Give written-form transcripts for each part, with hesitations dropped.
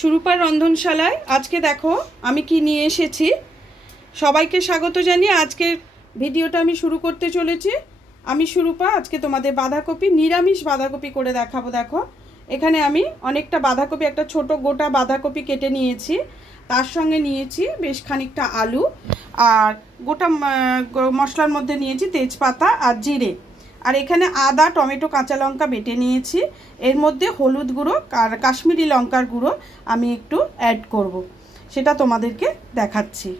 সুরূপার রন্ধনশালায় আজকে দেখো আমি কি নিয়ে এসেছি। সবাইকে স্বাগত জানিয়ে আজকের ভিডিওটা আমি শুরু করতে চলেছি। আমি সুরূপা আজকে তোমাদের বাঁধাকপি, নিরামিষ বাঁধাকপি করে দেখাবো। দেখো এখানে আমি অনেকটা বাঁধাকপি, একটা ছোট গোটা বাঁধাকপি কেটে নিয়েছি। তার সঙ্গে নিয়েছি বেশ খানিকটা আলু, আর গোটা মশলার মধ্যে নিয়েছি তেজপাতা আর জিরে, আর এখানে আদা, টমেটো, কাঁচা লঙ্কা বেটে নিয়েছি। এর মধ্যে হলুদ গুঁড়ো আর কাশ্মীরি লঙ্কার গুঁড়ো আমি একটু অ্যাড করব, সেটা তোমাদেরকে দেখাচ্ছি।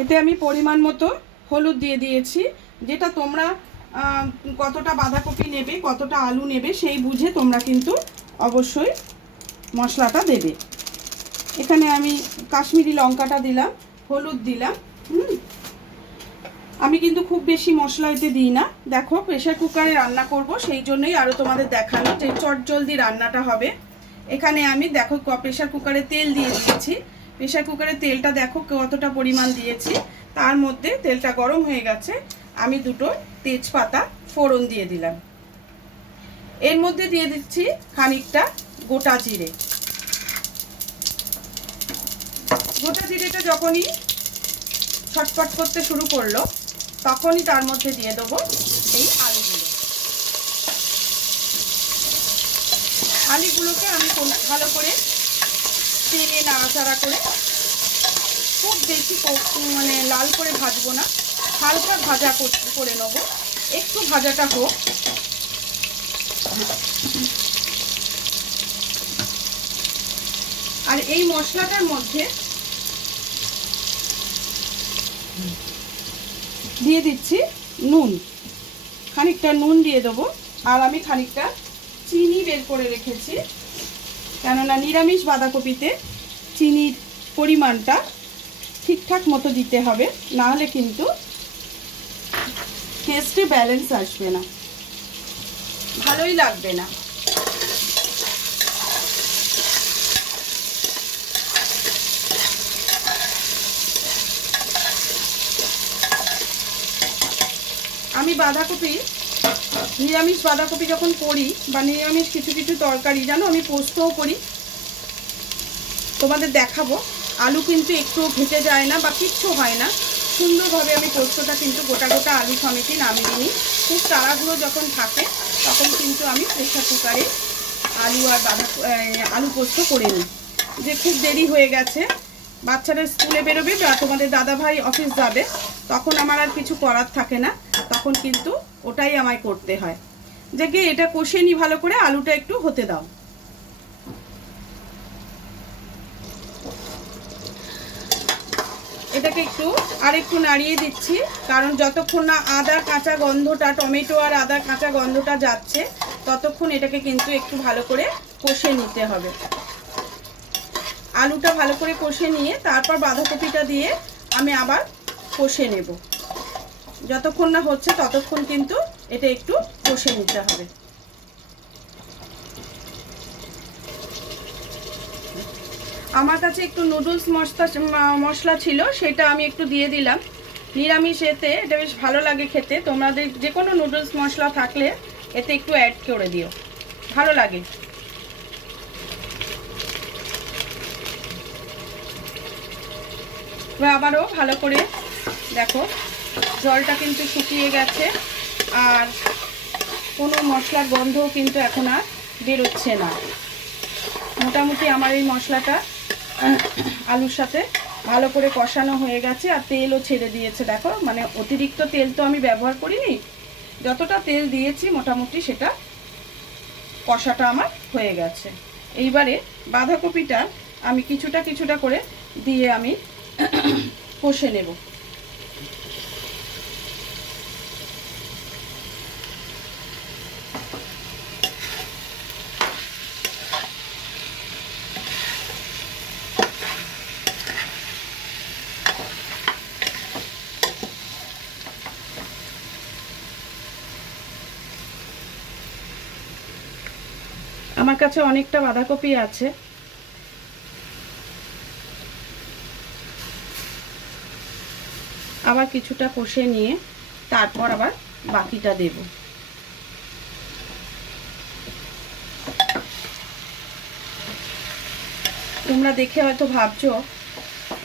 এতে আমি পরিমাণ মতো হলুদ দিয়ে দিয়েছি। যেটা তোমরা কতটা বাঁধাকপি নেবে, কতটা আলু নেবে সেই বুঝে তোমরা কিন্তু অবশ্যই মশলাটা দেবে। এখানে আমি কাশ্মীরি লঙ্কাটা দিলাম, হলুদ দিলাম। আমি কিন্তু খুব বেশি মশলা এতে দিই না। দেখো প্রেশার কুকারে রান্না করব, সেই জন্যই আরও তোমাদের দেখানো যে চটজলদি রান্নাটা হবে। এখানে আমি দেখো প্রেশার কুকারে তেল দিয়ে দিয়েছি। প্রেশার কুকারে তেলটা দেখো কতটা পরিমাণ দিয়েছি। তার মধ্যে তেলটা গরম হয়ে গেছে, আমি দুটো তেজপাতা ফোড়ন দিয়ে দিলাম। এর মধ্যে দিয়ে দিচ্ছি খানিকটা গোটা জিরে। গোটা জিরেটা যখনই ছটফট করতে শুরু করলো তখনই তার মধ্যে দিয়ে দেবো এই আলুগুলো। আলুগুলোকে আমি ভালো করে তেলে নাড়াচাড়া করে, খুব বেশি মানে লাল করে ভাজবো না, হালকা ভাজা করে নেব। একটু ভাজাটা হোক। আর এই মশলাটার মধ্যে দিয়ে দিচ্ছি নুন, খানিকটা নুন দিয়ে দেবো। আর আমি খানিকটা চিনি বের করে রেখেছি, কেননা নিরামিষ বাঁধাকপিতে চিনির পরিমাণটা ঠিকঠাক মতো দিতে হবে, না হলে কিন্তু টেস্টে ব্যালেন্স আসবে না, ভালোই লাগবে না। আমি বাঁধাকপি, নিরামিষ বাঁধাকপি যখন করি বা নিরামিষ কিছু কিছু তরকারি জানো আমি পোস্তও করি, তোমাদের দেখাবো। আলু কিন্তু একটু ঘেটে যায় না বা কিচ্ছু হয় না, সুন্দরভাবে আমি পোস্তটা কিন্তু গোটা গোটা আলু সমেতই নামিয়ে নিই। খুব তাড়াহুড়ো যখন থাকে তখন কিন্তু আমি প্রেশার কুকারে আলু আর আলু পোস্ত করে নিই। যে খুব দেরি হয়ে গেছে, বাচ্চারা স্কুলে বেরোবে বা তোমাদের দাদাভাই অফিস যাবে, তখন আমার আর কিছু করার থাকে না, তখন কিন্তু ওটাই আমায় করতে হয়। যে গিয়ে এটা কষে নিই ভালো করে, আলুটা একটু হতে দাও। এটাকে একটু আরেকটু নাড়িয়ে দিচ্ছি, কারণ যতক্ষণ না আদার কাঁচা গন্ধটা, টমেটো আর আদার কাঁচা গন্ধটা যাচ্ছে ততক্ষণ এটাকে কিন্তু একটু ভালো করে কষে নিতে হবে। আলুটা ভালো করে কষে নিয়ে তারপর বাঁধাকপিটা দিয়ে আমি আবার কষে নেব। যতক্ষণ না হচ্ছে ততক্ষণ কিন্তু এটা একটু কষে নিতে হবে। আমার কাছে একটু নুডলস মশলা ছিল, সেটা আমি একটু দিয়ে দিলাম। নিরামিষ এতে এটা বেশ ভালো লাগে খেতে। তোমাদের যে কোনো নুডলস মশলা থাকলে এতে একটু অ্যাড করে দিও, ভালো লাগে। আবারও ভালো করে দেখো জলটা কিন্তু শুকিয়ে গেছে, আর কোনো মশলার গন্ধও কিন্তু এখন আর বেরোচ্ছে না। মোটামুটি আমার এই মশলাটা আলুর সাথে ভালো করে কষানো হয়ে গেছে, আর তেলও ছেড়ে দিয়েছে। দেখো মানে অতিরিক্ত তেল তো আমি ব্যবহার করিনি, যতটা তেল দিয়েছি মোটামুটি সেটা কষাটা আমার হয়ে গেছে। এইবারে বাঁধাকপিটা আমি কিছুটা কিছুটা করে দিয়ে আমি কষে নেব। আমার কাছে অনেকটা বাঁধাকপি আছে, আবার কিছুটা কষে নিয়ে তারপর আবার বাকিটা দেব। তোমরা দেখে হয়তো ভাবছো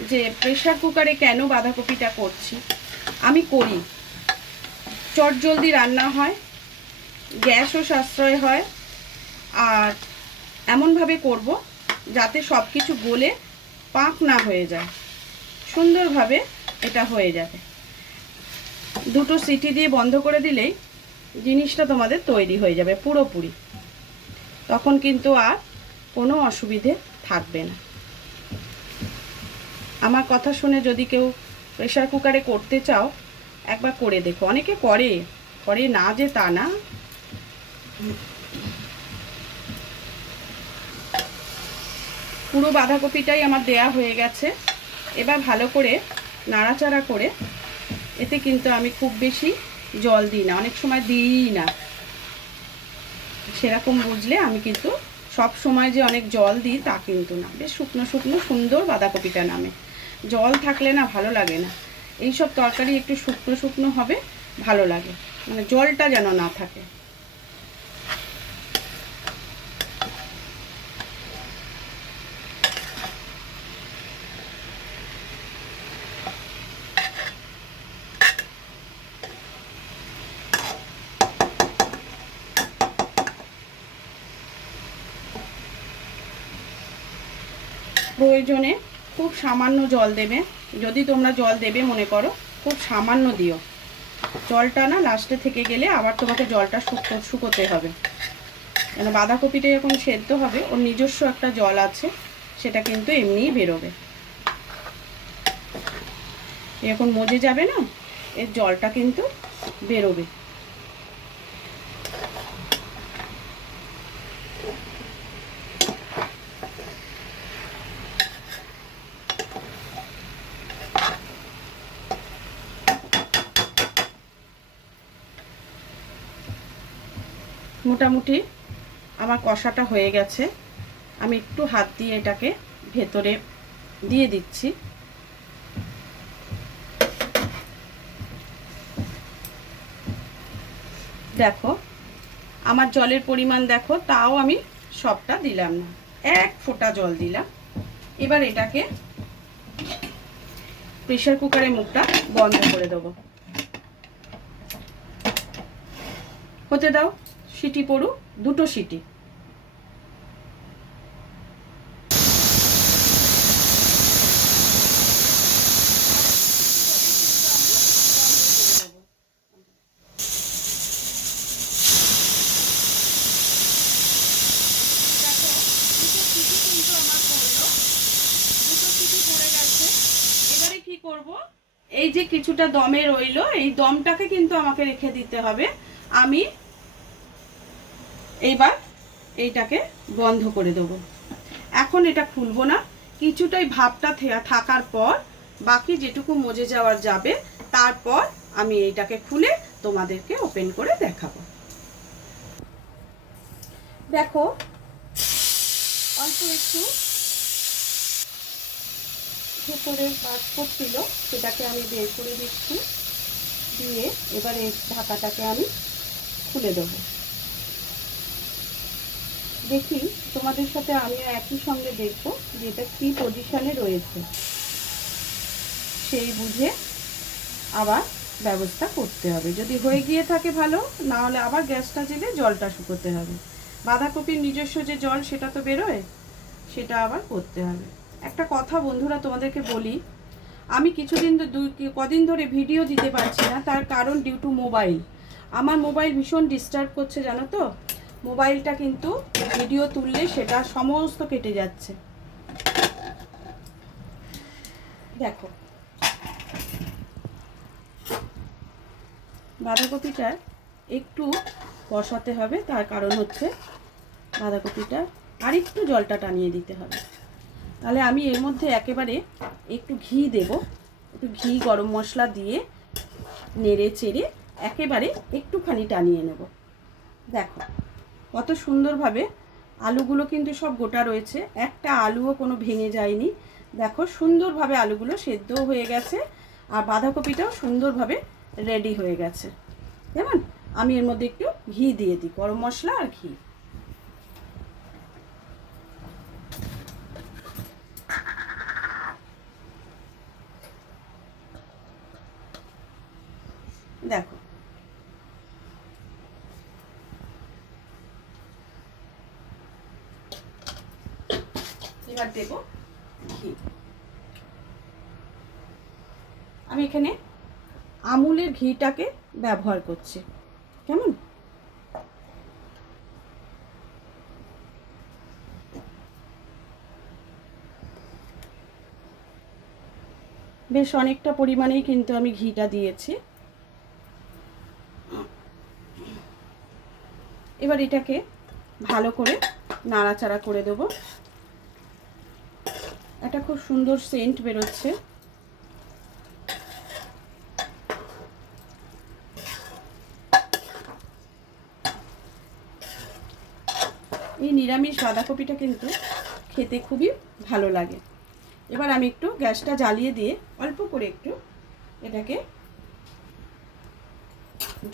যে প্রেসার কুকারে কেন বাঁধাকপিটা করছি। আমি করি, চটজলদি রান্না হয়, গ্যাসও সাশ্রয় হয়, আর এমনভাবে করব যাতে সব কিছু গলে পাক না হয়ে যায়, সুন্দরভাবে এটা হয়ে যাবে। দুটো সিটি দিয়ে বন্ধ করে দিলেই জিনিসটা তোমাদের তৈরি হয়ে যাবে পুরোপুরি, তখন কিন্তু আর কোনো অসুবিধে থাকবে না। আমার কথা শুনে যদি কেউ প্রেসার কুকারে করতে চাও একবার করে দেখো। অনেকে করে না যে তা না। পুরো বাঁধাকপিটাই আমার দেয়া হয়ে গেছে। এবার ভালো করে নাড়াচাড়া করে, এতে কিন্তু আমি খুব বেশি জল দিই না, অনেক সময় দিই না, সেরকম বুঝলে। আমি কিন্তু সব সময় যে অনেক জল দিই তা কিন্তু না, বেশ শুকনো শুকনো সুন্দর বাঁধাকপিটা নামে। জল থাকলে না ভালো লাগে না, এইসব তরকারি একটু শুকনো শুকনো হবে ভালো লাগে, মানে জলটা যেন না থাকে। প্রয়োজনে খুব সামান্য জল দেবে, যদি তোমরা জল দেবে মনে করো খুব সামান্য দিও, জলটা না লাস্টে থেকে গেলে আবার তোমাকে জলটা শুকোতে হবে। কেন বাঁধাকপিটা যখন সেদ্ধ হবে ওর নিজস্ব একটা জল আছে, সেটা কিন্তু এমনিই বেরোবে, যখন মজে যাবে না এর জলটা কিন্তু বেরোবে। মোটামুটি আমার কষাটা হয়ে গেছে। আমি একটু হাত দিয়ে এটাকে ভেতরে দিয়ে দিচ্ছি। দেখো আমার জলের পরিমাণ দেখো, তাও আমি সবটা দিলাম না, এক ফোঁটা জল দিলাম। এবার এটাকে প্রেসার কুকারের মুখটা বন্ধ করে দেবো, হতে দাও, সিটি পড়ুক, দুটো সিটি। করব, এই যে কিছুটা দমে রইলো, এই দমটাকে কিন্তু আমাকে রেখে দিতে হবে। আমি এইবার এইটাকে বন্ধ করে দেব। এখন এটা খুলবো না, কিছুটাই ভাবটা থাকার পর বাকি যেটুকু মজে যাওয়ার যাবে, তারপর আমি এইটাকে খুলে তোমাদেরকে ওপেন করে দেখাবো। দেখো অল্প একটু ভেতরের কাজ করছিল, সেটাকে আমি বের করে দিচ্ছি, দিয়ে এবার এই ঢাকাটাকে আমি খুলে দেবো। দেখি তোমাদের সাথে আমি একই সঙ্গে দেখবো যে এটা কী পজিশনে রয়েছে, সেই বুঝে আবার ব্যবস্থা করতে হবে। যদি হয়ে গিয়ে থাকে ভালো, না হলে আবার গ্যাসটা জেলে জলটা শুকোতে হবে। বাঁধাকপির নিজস্ব যে জল সেটা তো বেরোয়, সেটা আবার করতে হবে। একটা কথা বন্ধুরা তোমাদেরকে বলি, আমি কদিন ধরে ভিডিও দিতে পারছি না, তার কারণ ডিউ টু মোবাইল। আমার মোবাইল ভীষণ ডিস্টার্ব করছে জানো তো, মোবাইলটা কিন্তু ভিডিও তুললে সেটা সমস্ত কেটে যাচ্ছে। দেখো বাঁধাকপিটা একটু কষাতে হবে, তার কারণ হচ্ছে বাঁধাকপিটা আর একটু জলটা টানিয়ে দিতে হবে। তাহলে আমি এর মধ্যে একেবারে একটু ঘি দেব, একটু ঘি গরম মশলা দিয়ে নেড়ে চেড়ে একেবারে একটুখানি টানিয়ে নেব। দেখো কত সুন্দরভাবে আলুগুলো কিন্তু সব গোটা রয়েছে, একটা আলুও কোনো ভেঙে যায়নি। দেখো সুন্দরভাবে আলুগুলো সেদ্ধও হয়ে গেছে, আর বাঁধাকপিটাও সুন্দরভাবে রেডি হয়ে গেছে। যেমন আমি এর মধ্যে একটু ঘি দিয়ে দিই, গরম মশলা আর ঘি। এবার দেব ঘি। আমি এখানে আমুলের ঘিটাকে ব্যবহার করছি, কেমন? বেশ অনেকটা পরিমাণেই কিন্তু আমি ঘিটা দিয়েছি। এবার এটাকে ভালো করে নাড়াচাড়া করে দেব। একটা খুব সুন্দর সেন্ট বেরোচ্ছে। এই নিরামিষ বাঁধাকপিটা কিন্তু খেতে খুবই ভালো লাগে। এবার আমি একটু গ্যাসটা জ্বালিয়ে দিয়ে অল্প করে একটু এটাকে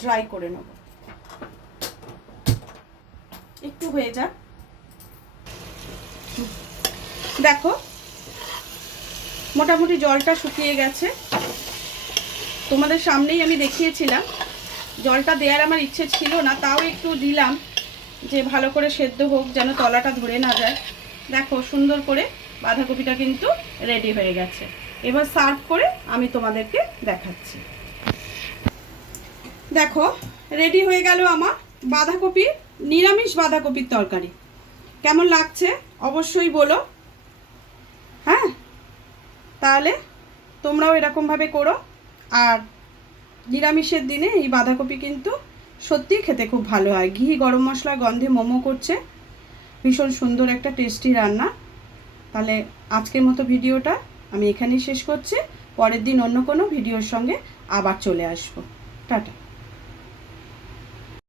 ড্রাই করে নেব। একটু হয়ে যাক। দেখো মোটামুটি জলটা শুকিয়ে গেছে। তোমাদের সামনেই আমি দেখিয়েছিলাম। জলটা দেওয়ার আমার ইচ্ছে ছিল না, তাও একটু দিলাম যে ভালো করে সেদ্ধ হোক, যেন তলাটা ধরে না যায়। দেখো সুন্দর করে বাঁধাকপিটা কিন্তু রেডি হয়ে গেছে। এবার সার্ভ করে আমি তোমাদেরকে দেখাচ্ছি। দেখো রেডি হয়ে গেল আমার বাঁধাকপি, নিরামিষ বাঁধাকপির তরকারি। কেমন লাগছে অবশ্যই বলো। হ্যাঁ, তাহলে তোমরাও এরকমভাবে করো। আর নিরামিষের দিনে এই বাঁধাকপি কিন্তু সত্যিই খেতে খুব ভালো হয়। ঘি গরম মশলার গন্ধে মোমো করছে, ভীষণ সুন্দর একটা টেস্টি রান্না। তাহলে আজকের মতো ভিডিওটা আমি এখানেই শেষ করছি। পরের দিন অন্য কোনো ভিডিওর সঙ্গে আবার চলে আসবো। টাটা।